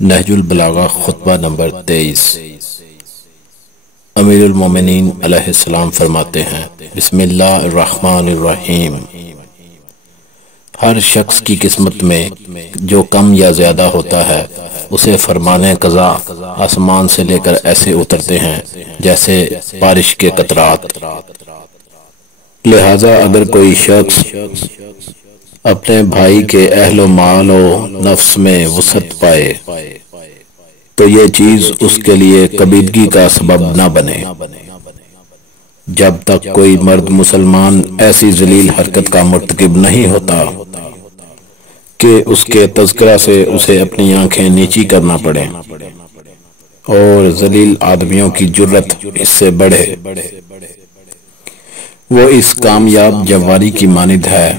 نہج البلاغہ خطبہ نمبر 23۔ امیر المومنین علیہ السلام فرماتے ہیں، بسم اللہ الرحمن الرحیم۔ ہر شخص کی قسمت میں جو کم یا زیادہ ہوتا ہے اسے فرمانے قضا آسمان سے لے کر ایسے اترتے ہیں جیسے بارش کے قطرات۔ لہٰذا اگر کوئی شخص اپنے بھائی کے اہل و مال و نفس میں وسعت پائے تو یہ چیز اس کے لیے کبیدگی کا سبب نہ بنے، جب تک کوئی مرد مسلمان ایسی ذلیل حرکت کا مرتکب نہیں ہوتا کہ اس کے تذکرہ سے اسے اپنی آنکھیں نیچی کرنا پڑے اور ذلیل آدمیوں کی جرت اس سے بڑھے۔ وہ اس کامیاب جواری کی مانند ہے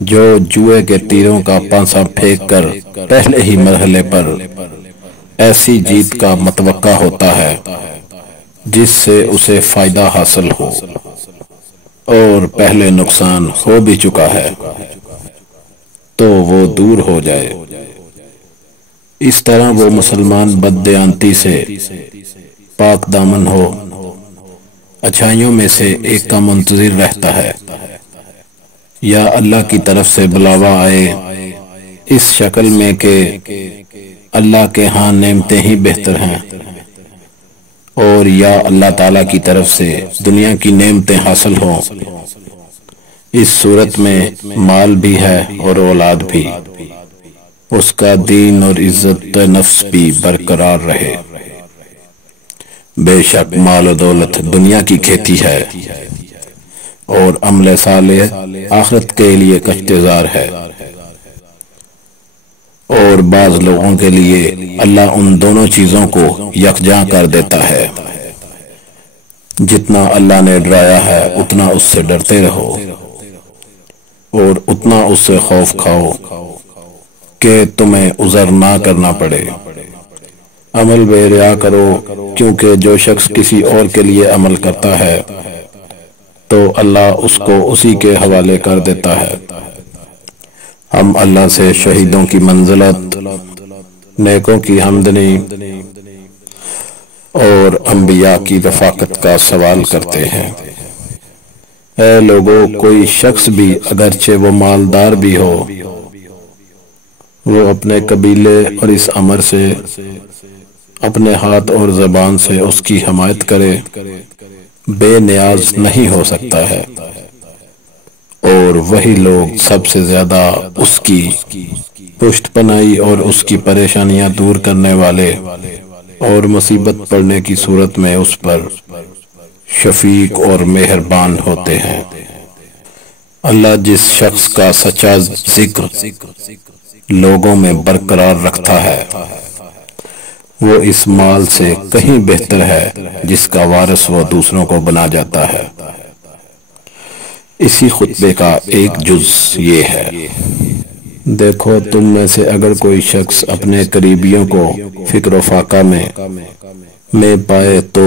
جو جوئے کے تیروں کا پانسا پھینک کر پہلے ہی مرحلے پر ایسی جیت کا متوقع ہوتا ہے جس سے اسے فائدہ حاصل ہو اور پہلے نقصان ہو بھی چکا ہے تو وہ دور ہو جائے۔ اس طرح وہ مسلمان بددیانتی سے پاک دامن ہو، اچھائیوں میں سے ایک کا منتظر رہتا ہے، یا اللہ کی طرف سے بلاوا آئے اس شکل میں کہ اللہ کے ہاں نعمتیں ہی بہتر ہیں، اور یا اللہ تعالیٰ کی طرف سے دنیا کی نعمتیں حاصل ہوں۔ اس صورت میں مال بھی ہے اور اولاد بھی، اس کا دین اور عزت نفس بھی برقرار رہے۔ بے شک مال و دولت دنیا کی کھیتی ہے اور عمل صالح آخرت کے لیے کشتزار ہے، اور بعض لوگوں کے لیے اللہ ان دونوں چیزوں کو یکجاں کر دیتا ہے۔ جتنا اللہ نے ڈرایا ہے اتنا اس سے ڈرتے رہو اور اتنا اس سے خوف کھاؤ کہ تمہیں عذر نہ کرنا پڑے۔ عمل بے ریا کرو، کیونکہ جو شخص کسی اور کے لیے عمل کرتا ہے تو اللہ اس کو اسی کے حوالے کر دیتا ہے۔ ہم اللہ سے شہیدوں کی منزلت، نیکوں کی ہمدنی اور انبیاء کی رفاقت کا سوال کرتے ہیں۔ اے لوگو، کوئی شخص بھی اگرچہ وہ مالدار بھی ہو، وہ اپنے قبیلے اور اس امر سے اپنے ہاتھ اور زبان سے اس کی حمایت کرے، بے نیاز نہیں ہو سکتا ہے، اور وہی لوگ سب سے زیادہ اس کی پشت پناہی اور اس کی پریشانیاں دور کرنے والے اور مصیبت پڑنے کی صورت میں اس پر شفیق اور مہربان ہوتے ہیں۔ اللہ جس شخص کا سچا ذکر لوگوں میں برقرار رکھتا ہے وہ اس مال سے کہیں بہتر ہے جس کا وارث وہ دوسروں کو بنا جاتا ہے۔ اسی خطبے کا ایک جز یہ ہے، دیکھو تم میں سے اگر کوئی شخص اپنے قریبیوں کو فکر و فاقہ میں پائے تو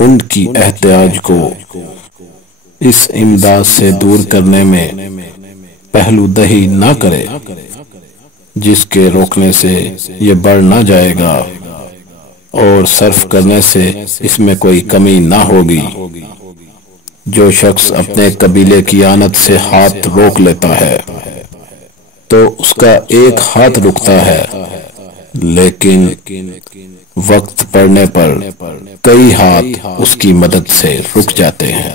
ان کی احتیاج کو اس امداد سے دور کرنے میں پہلو دہی نہ کرے جس کے روکنے سے یہ بڑھ نہ جائے گا اور صرف کرنے سے اس میں کوئی کمی نہ ہوگی۔ جو شخص اپنے قبیلے کی آنت سے ہاتھ روک لیتا ہے تو اس کا ایک ہاتھ رکتا ہے، لیکن وقت پڑنے پر کئی ہاتھ اس کی مدد سے رک جاتے ہیں۔